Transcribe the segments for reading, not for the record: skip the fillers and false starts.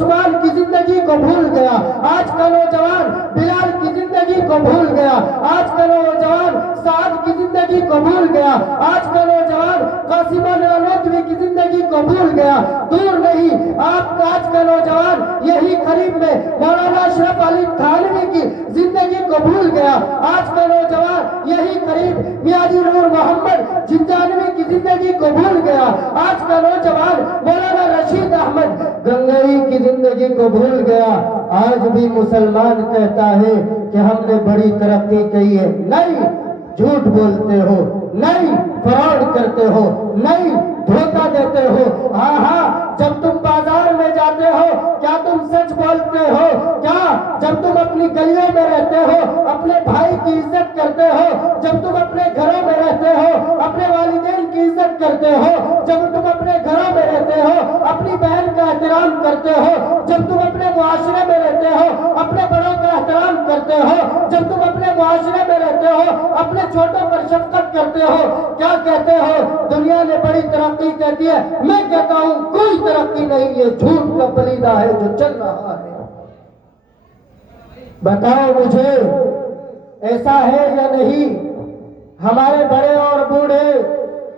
عثمان کی زندگی کو بھول گیا، آج کا نوجوان بلال کی زندگی کو بھول گیا، آج کا نوجوان سعد کی زندگی کو بھول گیا، آج کا نوجوان قاسم نانوتوی کی زندگی کو بھول گیا۔ دور نہیں، آپ آج کا نوجوان یہی قریب میں مولانا اشرف علی تھانوی کی زندگی کو بھول گیا، آج کا نوجوان یہی قریب میاں جی نور محمد جنجانوی کی زندگی کو بھول گیا، آج کا نوجوان مولانا رشید احمد گنگئی کی زندگی کو بھول گیا۔ آج بھی مسلمان کہتا ہے کہ ہم نے بڑی ترقی کی ہے، نہیں، جھوٹ بولتے ہو، نہیں، فراڈ کرتے ہو، نہیں، دھوکہ دیتے ہو۔ ہاں ہاں، جب تم بازار میں جاتے ہو کیا تم سچ بولتے ہو؟ کیا جب تم اپنی گلیوں میں رہتے ہو اپنے بھائی کی عزت کرتے ہو؟ جب تم اپنے گھروں میں رہتے ہو اپنے والدین کی عزت کرتے ہو؟ جب تم اپنے گھروں میں رہتے ہو اپنی بہن کا احترام کرتے ہو؟ جب تم اپنے معاشرے میں رہتے ہو اپنے بڑوں کا احترام کرتے ہو؟ جب تم اپنے معاشرے میں رہتے ہو اپنے چھوٹوں پر شفقت کرتے ہو؟ کیا کہتے ہو دنیا نے بڑی ترقی کہتی ہے؟ میں کہتا ہوں کوئی ترقی نہیں، یہ جھوٹ کا پلیدہ ہے جو چل رہا ہے۔ بتاؤ مجھے ایسا ہے یا نہیں؟ ہمارے بڑے اور بوڑھے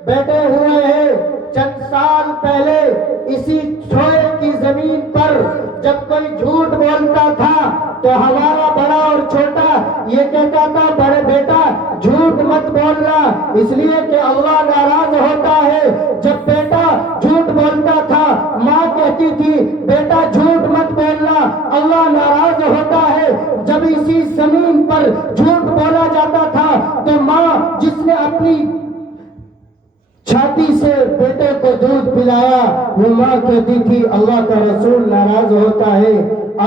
بیٹھے ہوئے ہیں، چند سال پہلے اسی سوئے کی زمین پر جب کوئی جھوٹ بولتا تھا تو ہمارا بڑا اور چھوٹا یہ کہتا تھا بڑے بیٹا جھوٹ مت بولنا، اس لیے کہ اللہ ناراض ہوتا ہے۔ جب بیٹا جھوٹ بولتا تھا ماں کہتی تھی بیٹا جھوٹ مت بولنا، اللہ ناراض ہوتا ہے۔ جب اسی زمین پر جھوٹ بولا جاتا تھا تو ماں جس نے اپنی چھاتی سے بیٹے کو دودھ پلایا وہ ماں کہتی تھی اللہ کا رسول ناراض ہوتا ہے۔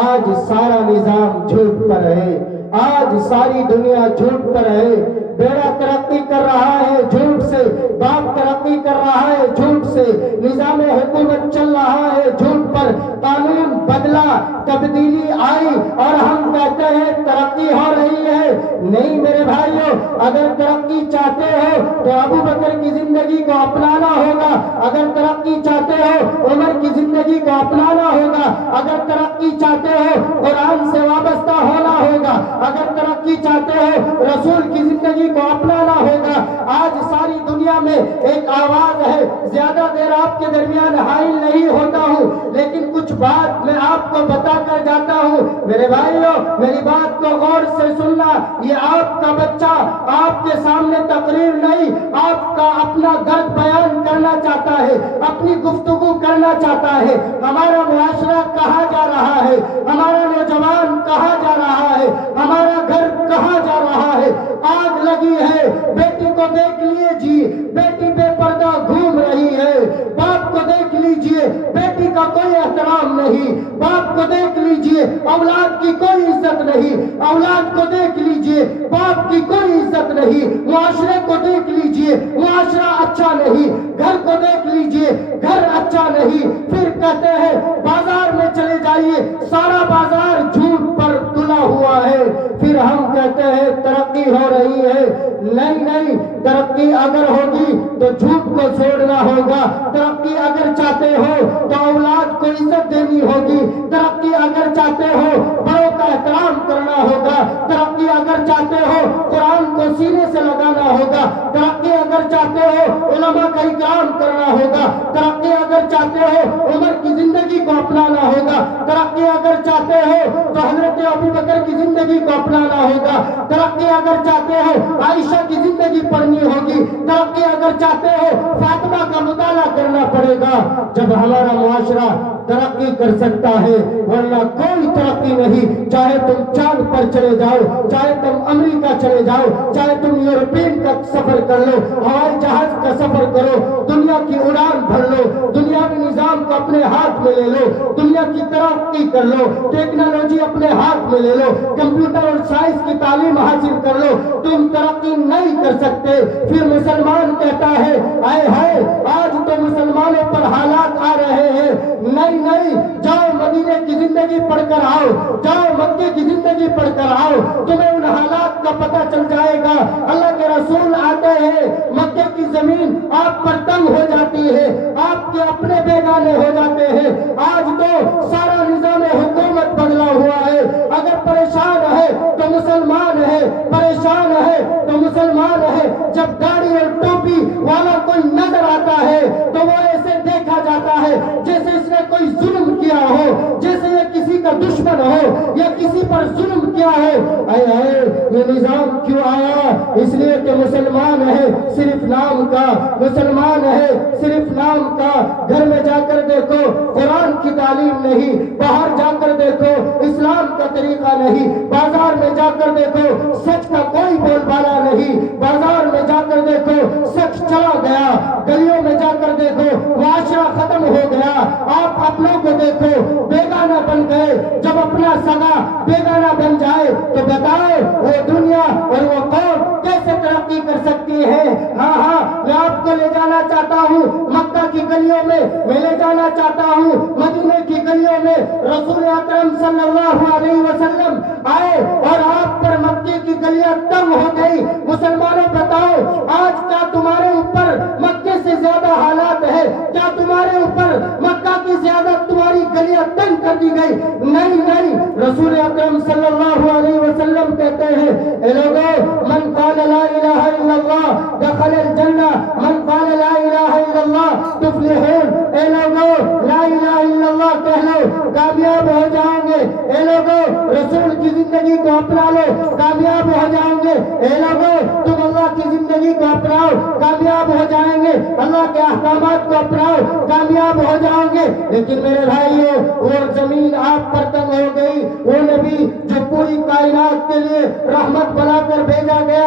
آج سارا نظام جھوٹ پر ہے، آج ساری دنیا جھوٹ پر ہے۔ بیڑا ترقی کر رہا ہے جھوٹ سے، باپ ترقی کر رہا ہے جھوٹ سے، نظام حکومت چل رہا ہے جھوٹ پر، قانون بدلا، تبدیلی آئی اور ہم کہتے ہیں ترقی ہو رہی ہے۔ نہیں میرے بھائیوں، اگر ترقی چاہتے ہو تو ابو بکر کی زندگی کو اپنانا ہوگا، اگر ترقی چاہتے ہو عمر کی زندگی کو اپنانا ہوگا، اگر ترقی چاہتے ہو قرآن سے وابستہ ہونا ہوگا، اگر ترقی چاہتے ہو رسول کی زندگی کو اپنانا ہوگا۔ آج ساری دنیا میں ایک آواز ہے، زیادہ دیر آپ کے درمیان حائل نہیں ہوتا ہوں لیکن کچھ بات میں آپ کو بتا کر جاتا ہوں۔ میرے بھائیوں میری بات کو غور سے سننا، یہ آپ کا بچہ آپ کے سامنے تقریر نہیں، آپ کا اپنا درد بیان کرنا چاہتا ہے، اپنی گفتگو کرنا چاہتا ہے۔ ہمارا معاشرہ کہاں جا رہا ہے، ہمارا نوجوان کہاں جا رہا ہے، ہمارا گھر کہاں جا رہا ہے؟ آگ لگی ہے، بیٹی کو دیکھ لیجیے بیٹی بے پردہ گھوم رہی ہے، باپ کو دیکھ لیجیے بیٹی کا کوئی احترام نہیں، باپ کو دیکھ لیجیے اولاد کی کوئی عزت نہیں، اولاد کو دیکھ لیجیے باپ کی کوئی عزت نہیں، معاشرے کو دیکھ لیجیے معاشرہ اچھا نہیں، گھر کو دیکھ لیجیے گھر اچھا نہیں۔ پھر کہتے ہیں بازار میں چلے جائیے سارا بازار جھوٹ پر تلا ہوا ہے، پھر ہم کہتے ہیں ترقی ہو رہی ہے۔ نہیں نہیں، ترقی اگر ہوگی تو جھوٹ کو چھوڑنا ہوگا، ترقی اگر چاہتے ہو تو اولاد کو عزت دینی ہوگی، ترقی اگر چاہتے ہو بڑوں کا احترام کرنا ہوگا، ترقی اگر چاہتے ہو قرآن کو سینے سے لگانا ہوگا، ترقی اگر چاہتے ہو علماء کا اکرام کرنا ہوگا، ترقی اگر چاہتے ہو عمر کی زندگی کو اپنانا ہوگا، ترقی اگر چاہتے ہو تو حضرت ابو بکر کی زندگی کو اپنانا ہوگا، ترقی اگر چاہتے ہو عائشہ کی زندگی پڑھنی ہوگی، ترقی اگر چاہتے ہو فاطمہ کا مطالعہ کرنا پڑے گا۔ جب ہمارا معاشرہ ترقی کر سکتا ہے ورنہ کوئی ترقی نہیں، چاہے تم چاند پر چلے جاؤ، چاہے تم امریکہ چلے جاؤ، چاہے تم یورپین کا سفر کر لو، ہوائی جہاز کا سفر کرو، دنیا کی اڑان بھر لو، دنیاوی نظام کو اپنے ہاتھ میں لے لو، دنیا کی ترقی کر لو، ٹیکنالوجی اپنے ہاتھ میں لے لو، کمپیوٹر اور سائنس کی تعلیم حاصل کر لو، تم ترقی نہیں کر سکتے۔ پھر مسلمان کہتا ہے اے ہائے آج تو مسلمانوں پر حالات آ رہے ہیں۔ نہیں نہیں، جاؤ مدینے کی زندگی پڑھ کر آؤ، جاؤ مکے کی زندگی پڑھ کر آؤ، تمہیں ان حالات کا پتہ چل جائے گا۔ اللہ کے رسول آتے ہیں، مکے کی زمین آپ پر تنگ ہو جاتی ہے، آپ کے اپنے بیگانے ہو جاتے ہیں۔ آج تو سارا نظام تو مسلمان ہے، پریشان ہے تو مسلمان ہے۔ جب داڑھی اور ٹوپی والا کوئی نظر آتا ہے تو وہ ایسے دیکھا جاتا ہے جیسے اس نے کوئی ظلم کیا ہو، جیسے یہ کسی کا دشمن ہو یا کسی پر ظلم کیا ہو۔ اے اے یہ نظام کیوں آیا؟ اس لیے کہ مسلمان ہے صرف نام کا، مسلمان ہے صرف نام کا۔ گھر میں جا کر دیکھو قرآن کی تعلیم نہیں، باہر جا کر دیکھو اسلام کا طریقہ نہیں، بازار میں جا کر دیکھو سچ کا کوئی بول بالا نہیں، بازار میں جا کر دیکھو سچ چلا گیا، گلیوں میں جا کر دیکھو معاشرہ ختم ہو گیا۔ آپ اپنوں کو دیکھو بیگانہ بن گئے، جب اپنا سگا بیگانہ بن جائے تو بتاؤ وہ دنیا اور وہ قوم کیسے ترقی کر سکتی ہے؟ ہاں میں آپ کو لے جانا چاہتا ہوں مکہ کی گلیوں میں لے جانا چاہتا ہوں مدینے کی گلیوں میں۔ رسول اکرم صلی اللہ علیہ وسلم آئے اور آپ پر مکے کی گلیاں تنگ ہو گئی۔ مسلمانوں بتاؤ آج کیا تمہارے اوپر مکے سے زیادہ حالات ہے؟ کیا تمہارے اوپر مکہ کی زیادہ تمہاری گلیاں تنگ کر دی گئی؟ نہیں، رسول اکرم صلی اللہ علیہ وسلم کہتے ہیں اے لوگوں من قال لا الہ الا اللہ دخل الجنہ، من قال لا الہ الا اللہ تفلحون۔ اے لوگوں لا الہ الا اللہ کہہ لو کامیاب ہو جاؤ گے۔ اے لوگوں رسول کی زندگی کو اپنا لو کامیاب ہو جاؤ گے۔ اے لوگوں تم اللہ کی زندگی کو اپناؤ کامیاب ہو جائیں گے، اللہ کے احکامات کو اپناؤ کامیاب ہو جاؤ گے۔ لیکن میرے بھائیوں وہ زمین آپ پر تنگ ہو گئی، وہ نبی جو پوری کائنات کے لیے رحمت بنا کر بھیجا گیا